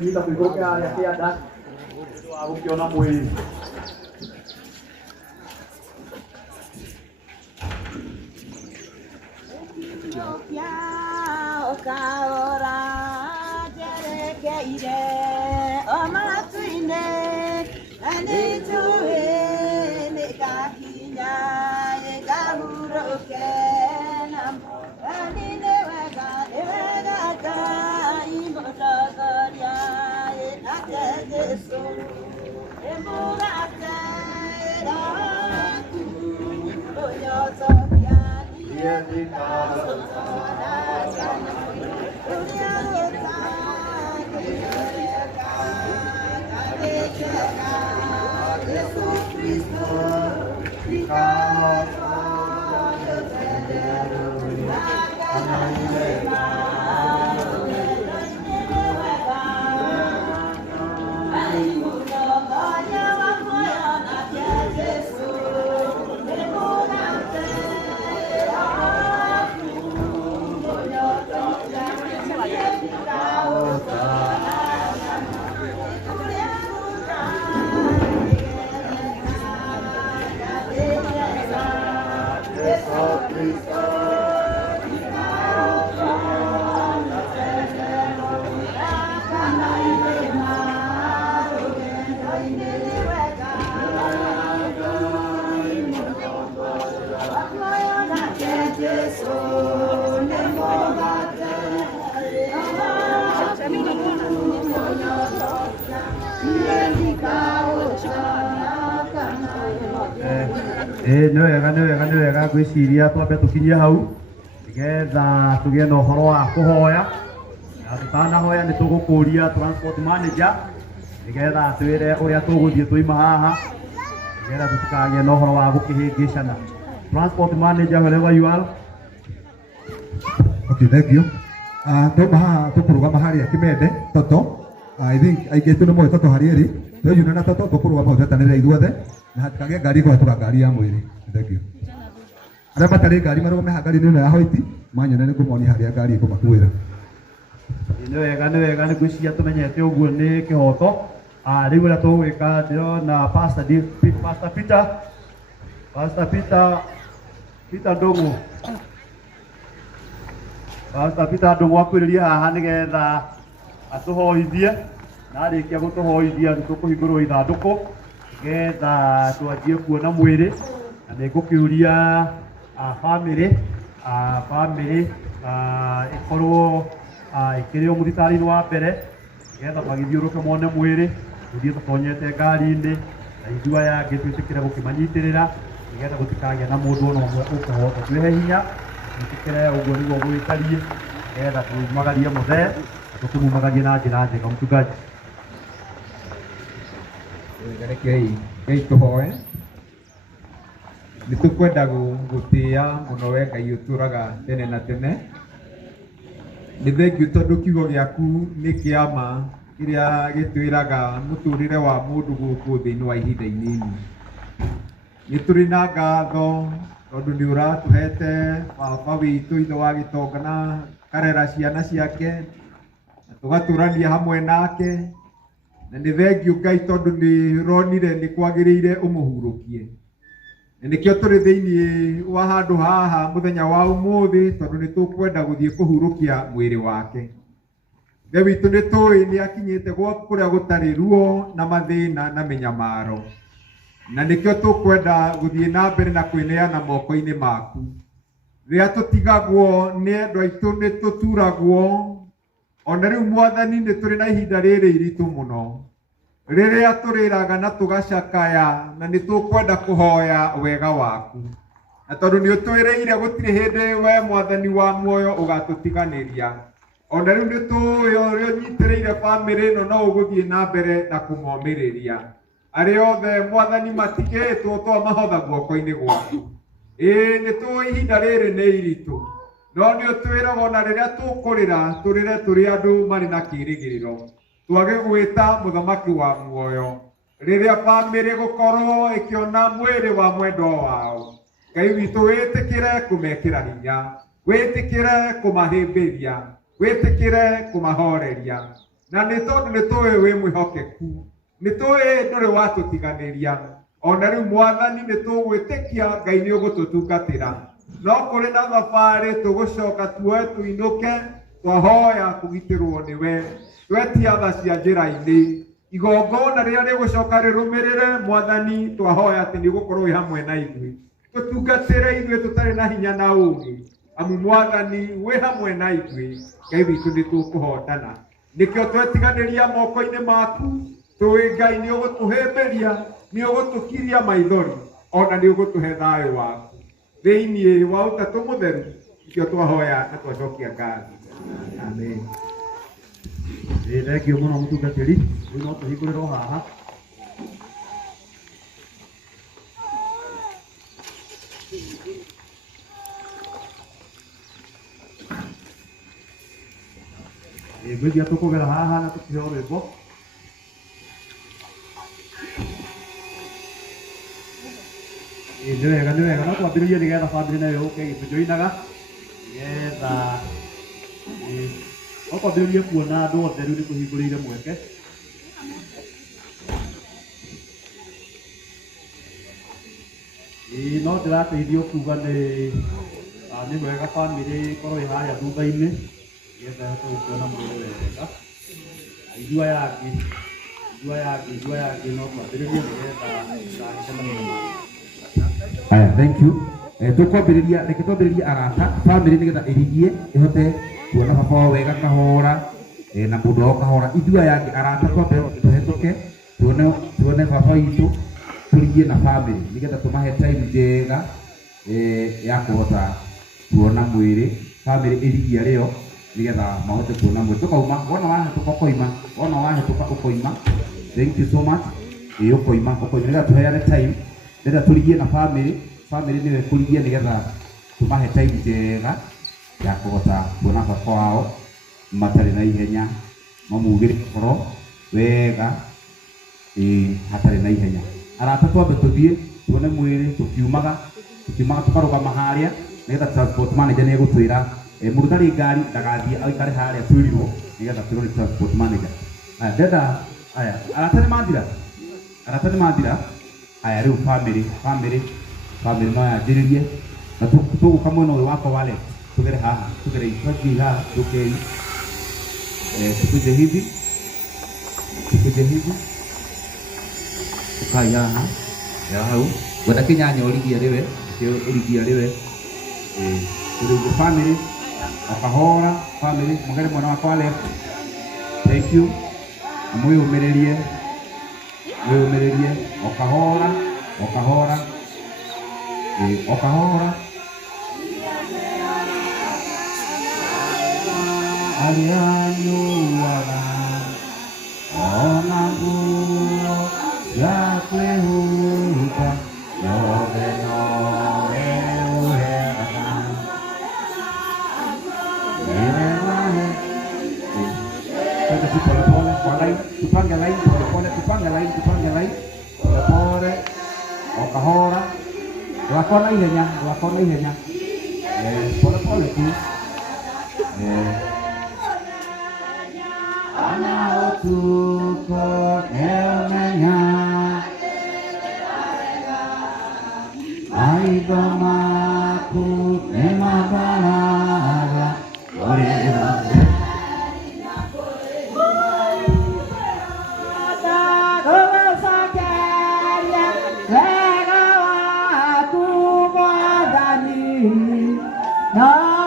Nyita kuiruka ya kiada ukiona mwili Okaora jerekeire omatuine anituhe nikahinya ikahuroke namo anine wega imotogoria inategeso emurate raku onyosokia nä wega gwĩciria twambe tũkinyie hau nĩgetha tũgĩe na ũhoro wa kũhoya na tũtanahoya nĩ tũgũkũria transport manager nĩgetha twĩre ũrĩa tũgũthiĩ tũima haha nĩgetha tũtikagĩe na ũhoro wa gũkĩhĩngĩcana. Transport manager, wherever you are. Okay, thank you. Tũkũrũgama harĩa Kĩmende Toto. I think aingĩ nĩ moĩ Toto harĩa ĩrĩ. Twĩyuna na Toto tũkũrũgama ũtetanĩre ithuothe na hatikagĩe ngari kũhetũka ngari ya mwĩrĩ. Thank you. Arĩa matarĩ ngari marũgame ha ngari ĩno ya white manyona nĩ ngũmonia harĩa ngari ĩkũmakuĩra. Nĩ wega nĩ gwĩciria tũmenyete ũguo nĩ kĩhoto. Rĩu ũrĩa tũgwĩka ndĩrona Pastor Peter Ndũng'ũ. Pastor Peter Ndũng'ũ akuĩrĩrie haha nĩgetha atũhoithie na arĩkia gũtũhoithia nĩ tũkũhingũrwo ithandũkũ nĩgetha twanjie kuona mwĩrĩ na nĩ ngũkĩũria family ĩkorwo ĩkĩrĩ o mũthitari-inĩ wa mbere nĩgetha magĩthiũrũke mone mwĩrĩ tũthiĩ tũtonyete ngari-inĩ na ithuĩ aya angĩ twĩtĩkĩre gũkĩmanyitĩrĩra nĩgetha gũtikagĩa na mũndũ ona ũmwe ũkũhota twĩhe hinya twĩtĩkĩre ũguo nĩguo gwĩtariĩ nĩgetha tũmagarie mũthee tũkĩmumagarie na njĩra njega. Mchungaji, Ngai tũhoe. Nĩ tũkwenda gũtĩĩa mũno we Ngai ũtũraga tene na tene. Nĩ thengiũ tondũ kiugo gĩaku nĩ kĩama kĩrĩa gĩtwĩraga mũtũrĩre wa mũndũ gũkũ thĩinĩ wa ihinda inini. Nĩ tũrĩ na ngatho tondũ nĩ ũratũhete baba witũ ithe wa gĩtonga na karera ciana ciake na tũgatũrania hamwe nake. Na nĩ thengiũ Ngai tondũ nĩ ronire nĩ kwagĩrĩire ũmũhurũkie. Na nĩkĩo tũrĩ thĩinĩ wa handũ haha mũthenya wa ũmũthĩ tondũ nĩ tũkwenda gũthiĩ kũhurũkia mwĩrĩ wake. Ngai witũ nĩ tũĩ nĩ akinyĩte kũrĩa gũtarĩ ruo na mathĩna na mĩnyamaro. Na nĩkĩo tũkwenda gũthiĩ na mbere na kwĩneana moko-inĩ maku. Rĩrĩa tũtigagwo nĩ endwa aitũ nĩ tũturagwo. Ona rĩu Mwathani nĩ tũrĩ na ihinda rĩrĩ iritũ mũno rĩrĩa tũrĩraga na tũgacakaya na nĩ tũkwenda kũhoya wega waku. Na tondũ nĩ ũtwĩrĩire gũtirĩ hĩndĩ we Mwathani wa muoyo ũgatũtiganĩria. Ona rĩu nĩ tũĩ ũrĩa ũnyitĩrĩire bamĩrĩ ĩno no ũgũthiĩ na mbere na kũmomĩrĩria. Arĩa othe Mwathani matigĩtwo twamahotha guoko-inĩ gwaku. Nĩ tũĩ ihinda rĩrĩ nĩ iritũ. No nĩ ũtwĩraga ona rĩrĩa tũkũrĩra tũrĩre tũrĩ andũ marĩ na kĩĩrĩgĩrĩro. Twage gwĩta mũthamaki wa muoyo. Rĩrĩa bamĩrĩ gũkorwo ĩkĩona mwĩrĩ wa mwendwa wao. Ngai witũ wĩtĩkĩre kũmekĩra hinya. Wĩtĩkĩre kũmahĩmbĩria. Wĩtĩkĩre kũmahoreria. na nĩ tondũ nĩ tũĩ wĩ mwĩhokeku, nĩ tũĩ ndũrĩ watũtiganĩria, ona rĩu Mwathani nĩ tũgwĩtĩkia Ngai nĩ ũgũtũtungatĩra. No kũrĩ na thabarĩ tũgũcoka tuoe tuinũke, twahoya kũgitĩrwo nĩwe, twetia tha cia njĩra-inĩ, igongona rĩrĩa rĩgũcoka rĩrũmĩrĩre Mwathani, twahoya atĩ nĩ ũgũkorwo wĩ hamwe na ithuĩ, tũtungatĩre ithuĩ tũtarĩ na hinya na ũũgĩ, amu Mwathani wĩ hamwe na ithuĩ, Ngai witũ nĩ tũkũhotana. Nĩkĩo twetiganĩria moko-inĩ maku, tũĩ Ngai nĩ ũgũtũhĩmbĩria, nĩ ũgũtũkiria maithori, ona nĩ ũgũtũhe thayũ waku thĩinĩ wa Ũtatũ Mũtheru, nĩkĩo twahoya na twacokia ngatho. Amen. Thengiũ mũno mũtungatĩri, rĩu no tũhingũrĩrwo haha. Ngwĩciria tũkũgera haha na tũkĩheo rwĩmbo. Nĩ wega no twambĩrĩrie nĩgetha bamĩrĩ nayo yũke ĩgĩtũjoinaga, nĩgetha no twambĩrĩrie kuona andũ othe rĩu nĩ tũhingũrĩire mweke. No ndĩrateithio kuga nĩ wega bamĩrĩ ĩkorwo ĩ harĩa thutha-inĩ, nĩgetha ĩhote gũkuona mũndũ wega. Igua yangĩ no twambĩrĩrie nĩgetha Aya, thank you. Reke twambĩrĩrie arata bamĩrĩ nĩgetha ĩrigie ĩhote kuona baba wao wega kahora na mũndũ wao kahora. Igua yangĩ arata twambe tũhetũke tuone baba witũ, tũrigie na bamĩrĩ nĩgetha tũmahe time njega ya kũhota kuona mwĩrĩ. Bamĩrĩ ĩrigie arĩo nĩgetha mahote kuona mwĩrĩ. Tũkauma, wona wahĩtũka ũkoima, wona wahĩtũka ũkoima. Thank you so much. Ũkoima nĩgetha tũheane time, nĩgetha tũrigie na bamĩrĩ nĩwe kũrigia nĩgetha tũmahe time njega ya kũhota kuona baba wao matarĩ na ihenya, mamugĩre ũhoro wega hatarĩ na ihenya. Arata twambe tũthiĩ tuone mwĩrĩ, tũkiumaga tũkarũgama harĩa nĩgetha transport manager nĩ egũtwĩra mũndũ ndarĩ ngari ndagathiĩ aikare harĩa twĩrirwo nĩgetha twĩrwo nĩ transport manager. Aya arata nĩ mathira. Aya rĩu bamĩrĩ no yanjĩrĩrie na tũgũka mwena ũyũ wakwa wa left, tũgere haha, tũthiĩ haha, tukuje hivi tukai haha ya hau gwenda kinyanya ũrigia rĩwe tũrĩuge bamĩrĩ akahora. Bamĩrĩ mũgere mwena wakwa wa left. Thank you. Mwĩyũmĩrĩrie okahora alianyuaga ona nguo ya kwĩhumba yothe nowe ũheaga. Tupange line polepole, okahora, wakona ihenya, polepole tu. Ana otuko neomenya, aiba maku nemabalaga, Nah,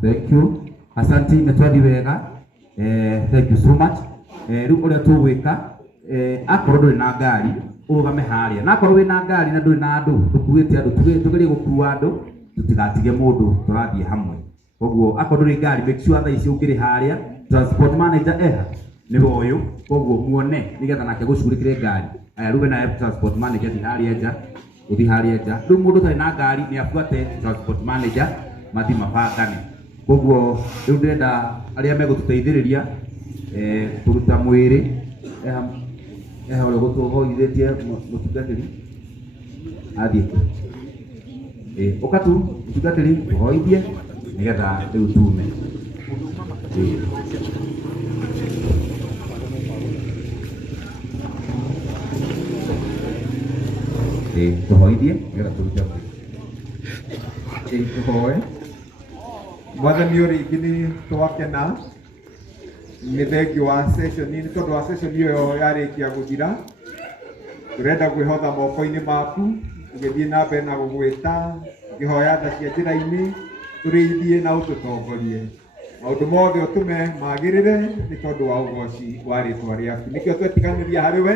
Thank you. Asante metwadi wega. Thank you so much. Riu uria tugwika akorwo nduri na ngari urugame haria na akorwo wina ngari na nduri na andu tukuite andu tugerie gukua andu tutigatige mundu turathie hamwe. Koguo akorwo nduri ngari make sure tha ici ungiri haria transport manager eha niwe uyu koguo muone nigetha nake gucurikire ngari aya ruwe na transport manager thi haria nja uthi haria nja riu mundu tari na ngari ni afuate transport manager mathi mabangane. Koguo riu ndenda aria megututeithiriria kuruta mwiri eha ule gutuhoithitie mutungatiri athie ukatu mutungatiri uhoithie nigetha riu tume tuhoithie nigetha turute tuhoe mwathani uringini twakena nĩ thengiũ wa session nĩ tondũ wa session ĩyo yarĩkia gũthira turenda gwĩhotha moko-inĩ maku tũgĩthiĩ na mbere na gũgwĩta ngĩhoya tha cia njĩra-inĩ tũrĩithie na ũtũtongorie maũndũ mothe ũtũme magĩrĩre nĩ tondũ wa ũgoci wa rĩtwa rĩaku nĩkĩo twetiganĩria harĩ we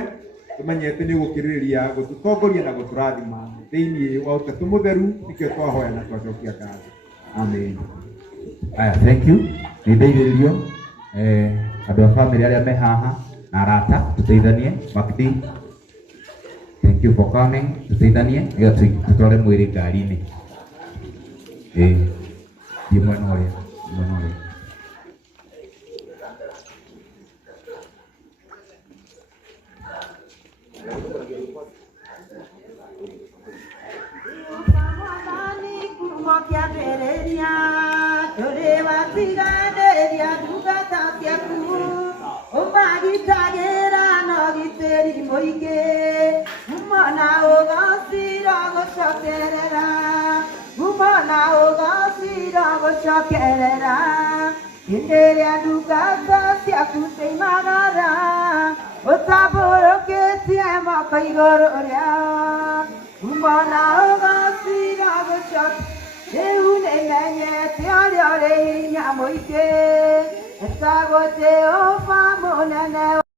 tũmenyete nĩ ũgũkĩrĩrĩria gũtũtongoria na gũtũrathima thĩinĩ wa ũtetũ mũtheru nĩkĩo twahoya na twacokia ngatho amen. Aya, thank you. Nĩ ndeithĩrĩrio andu a family aria me haha na arata tuteithanie Makdi. Thank you for coming. Tuteithanie nigetha tutware mwiri ngari-inĩ thiĩ mwena ũrĩa Inderia dugata siaku teimagara otaboro ketie makaigororia umana ogasira goshak eune menye tiare nyamoike esagote o famonene